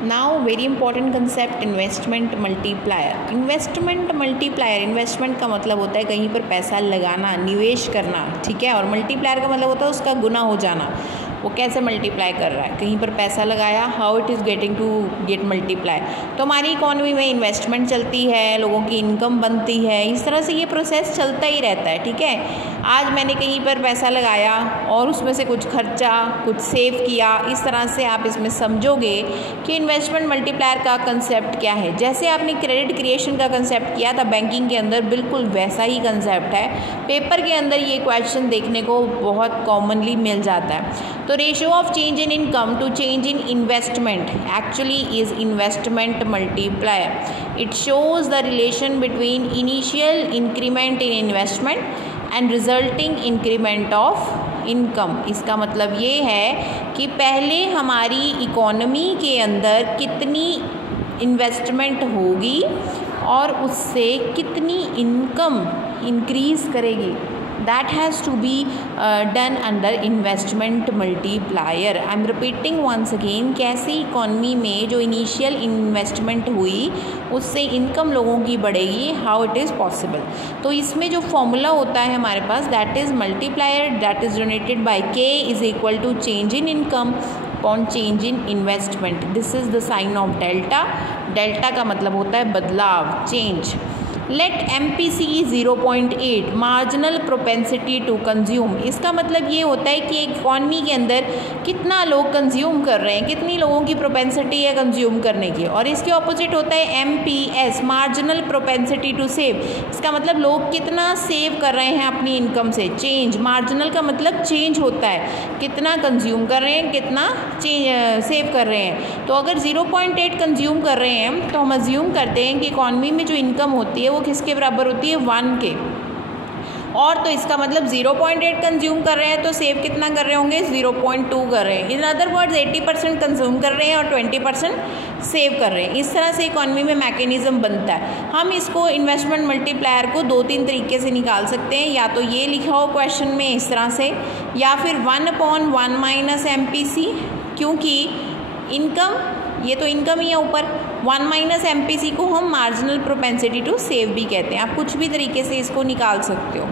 Now very important concept investment multiplier. Investment का मतलब होता है कहीं पर पैसा लगाना, निवेश करना, ठीक है। और मल्टीप्लायर का मतलब होता है उसका गुना हो जाना। वो कैसे मल्टीप्लाई कर रहा है, कहीं पर पैसा लगाया, how it is getting to get multiply. तो हमारी इकोनॉमी में इन्वेस्टमेंट चलती है, लोगों की इनकम बनती है, इस तरह से ये प्रोसेस चलता ही रहता है, ठीक है। आज मैंने कहीं पर पैसा लगाया और उसमें से कुछ खर्चा, कुछ सेव किया, इस तरह से आप इसमें समझोगे कि इन्वेस्टमेंट मल्टीप्लायर का कंसेप्ट क्या है। जैसे आपने क्रेडिट क्रिएशन का कंसेप्ट किया था बैंकिंग के अंदर, बिल्कुल वैसा ही कंसेप्ट है। पेपर के अंदर ये क्वेश्चन देखने को बहुत कॉमनली मिल जाता है। तो ratio of change in income to change in investment actually is investment multiplier. It shows the relation between initial increment in investment and resulting increment of income. इसका मतलब ये है कि पहले हमारी इकोनॉमी के अंदर कितनी इन्वेस्टमेंट होगी और उससे कितनी इनकम इंक्रीज करेगी। That has to be done under investment multiplier. I'm repeating once again, कैसे इकोनॉमी में जो इनिशियल इन्वेस्टमेंट हुई उससे इनकम लोगों की बढ़ेगी, हाउ इट इज़ पॉसिबल। तो इसमें जो फॉर्मूला होता है हमारे पास, that is multiplier, that is generated by K is equal to change in income upon change in investment. This is the sign of delta. Delta का मतलब होता है बदलाव, change. Let MPC 0.8 marginal propensity to consume. इसका मतलब ये होता है कि एक इकॉनमी के अंदर कितना लोग कंज्यूम कर रहे हैं, कितनी लोगों की प्रोपेंसिटी है कंज्यूम करने की। और इसके ऑपोजिट होता है MPS marginal propensity to save. इसका मतलब लोग कितना सेव कर रहे हैं अपनी इनकम से। चेंज, मार्जिनल का मतलब चेंज होता है, कितना कंज्यूम कर रहे हैं, कितना सेव कर रहे हैं। तो अगर 0.8 कंज्यूम कर रहे हैं तो हम अज्यूम करते हैं कि इकॉनमी में जो इनकम होती है वो किसके बराबर होती है, 1 के। और तो इसका मतलब 0.8 कंज्यूम कर रहे हैं तो सेव कितना कर रहे होंगे, 0.2 कर रहे हैं। इन अदर वर्ड्स 80% कंज्यूम कर रहे हैं और 20% सेव कर रहे हैं। इस तरह से इकॉनमी में मैकेनिज्म बनता है। हम इसको इन्वेस्टमेंट मल्टीप्लायर को 2-3 तरीके से निकाल सकते हैं। या तो ये लिखा हो क्वेश्चन में इस तरह से, या फिर 1/1 माइनस MPC, क्योंकि इनकम, ये तो इनकम ही है ऊपर, 1 माइनस MPC को हम मार्जिनल प्रोपेंसिटी टू सेव भी कहते हैं। आप कुछ भी तरीके से इसको निकाल सकते हो,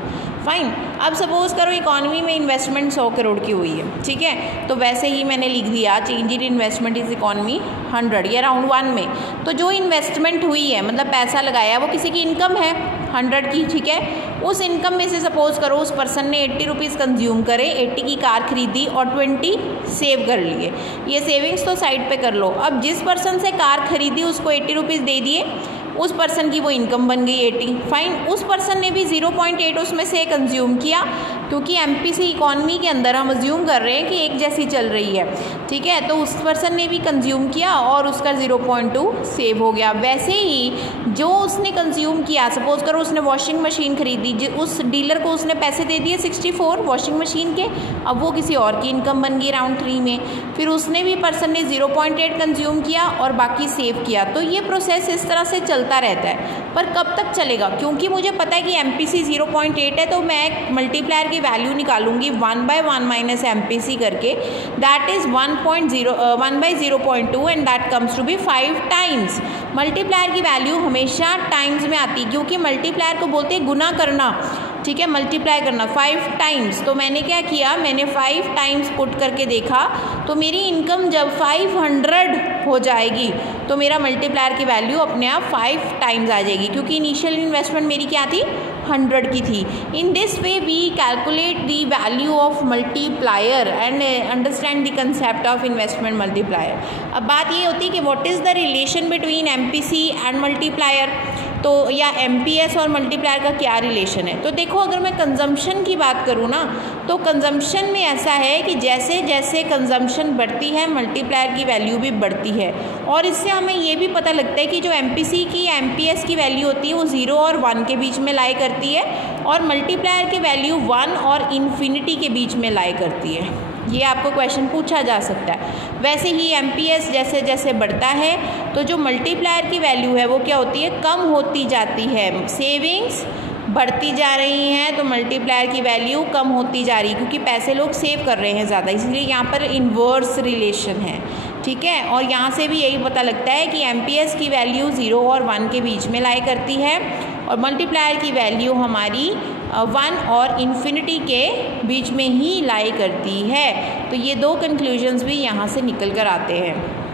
फाइन। अब सपोज करो इकॉनमी में इन्वेस्टमेंट 100 करोड़ की हुई है, ठीक है। तो वैसे ही मैंने लिख दिया change in investment is economy 100, ये राउंड 1 में। तो जो इन्वेस्टमेंट हुई है, मतलब पैसा लगाया, वो किसी की इनकम है 100 की, ठीक है। उस इनकम में से सपोज करो उस पर्सन ने 80 रुपीज़ कंज्यूम करे, 80 की कार खरीदी और 20 सेव कर लिए। ये सेविंग्स तो साइड पे कर लो। अब जिस पर्सन से कार खरीदी उसको 80 रुपीज़ दे दिए, उस पर्सन की वो इनकम बन गई 80, फाइन। उस पर्सन ने भी 0.8 उसमें से कंज्यूम किया, क्योंकि MPC इकॉनमी के अंदर हम अज्यूम कर रहे हैं कि एक जैसी चल रही है, ठीक है। तो उस पर्सन ने भी कंज्यूम किया और उसका 0.2 सेव हो गया। वैसे ही जो उसने कंज्यूम किया, सपोज करो उसने वॉशिंग मशीन खरीदी, उस डीलर को उसने पैसे दे दिए 64 वॉशिंग मशीन के, अब वो किसी और की इनकम बन गई राउंड 3 में। फिर उसने भी पर्सन ने 0.8 कंज्यूम किया और बाकी सेव किया। तो ये प्रोसेस इस तरह से चलता रहता है। पर कब तक चलेगा, क्योंकि मुझे पता है कि MPC 0.8 है, तो मैं मल्टीप्लायर की वैल्यू निकालूंगी 1/1 माइनस MPC करके, that is 1/0.2 and that comes to be 5 times. Multiplier की वैल्यू हमेशा टाइम्स में आती है, क्योंकि मल्टीप्लायर को बोलते हैं गुना करना, ठीक है, मल्टीप्लाई करना 5 टाइम्स। तो मैंने क्या किया, मैंने 5 टाइम्स पुट करके देखा, तो मेरी इनकम जब 500 हो जाएगी तो मेरा मल्टीप्लायर की वैल्यू अपने आप 5 टाइम्स आ जाएगी, क्योंकि इनिशियल इन्वेस्टमेंट मेरी क्या थी, 100 की थी। In this way we calculate the value of multiplier and understand the concept of investment multiplier. अब बात ये होती है कि what is the relation between MPC and multiplier, तो या MPS और मल्टीप्लायर का क्या रिलेशन है। तो देखो, अगर मैं कंजम्पशन की बात करूँ ना, तो कंजम्पशन में ऐसा है कि जैसे जैसे कंजम्पशन बढ़ती है मल्टीप्लायर की वैल्यू भी बढ़ती है। और इससे हमें ये भी पता लगता है कि जो MPC की या MPS की वैल्यू होती है वो 0 और 1 के बीच में लाई करती है, और मल्टीप्लायर की वैल्यू 1 और इन्फिनिटी के बीच में लाई करती है। ये आपको क्वेश्चन पूछा जा सकता है। वैसे ही MPS जैसे जैसे बढ़ता है तो जो मल्टीप्लायर की वैल्यू है वो क्या होती है, कम होती जाती है। सेविंग्स बढ़ती जा रही हैं तो मल्टीप्लायर की वैल्यू कम होती जा रही है, क्योंकि पैसे लोग सेव कर रहे हैं ज़्यादा, इसलिए यहाँ पर इन्वर्स रिलेशन है, ठीक है। और यहाँ से भी यही पता लगता है कि एमपीएस की वैल्यू 0 और 1 के बीच में लाई करती है और मल्टीप्लायर की वैल्यू हमारी 1 और इन्फिनिटी के बीच में ही लाई करती है। तो ये दो कंक्लूजन्स भी यहाँ से निकल कर आते हैं।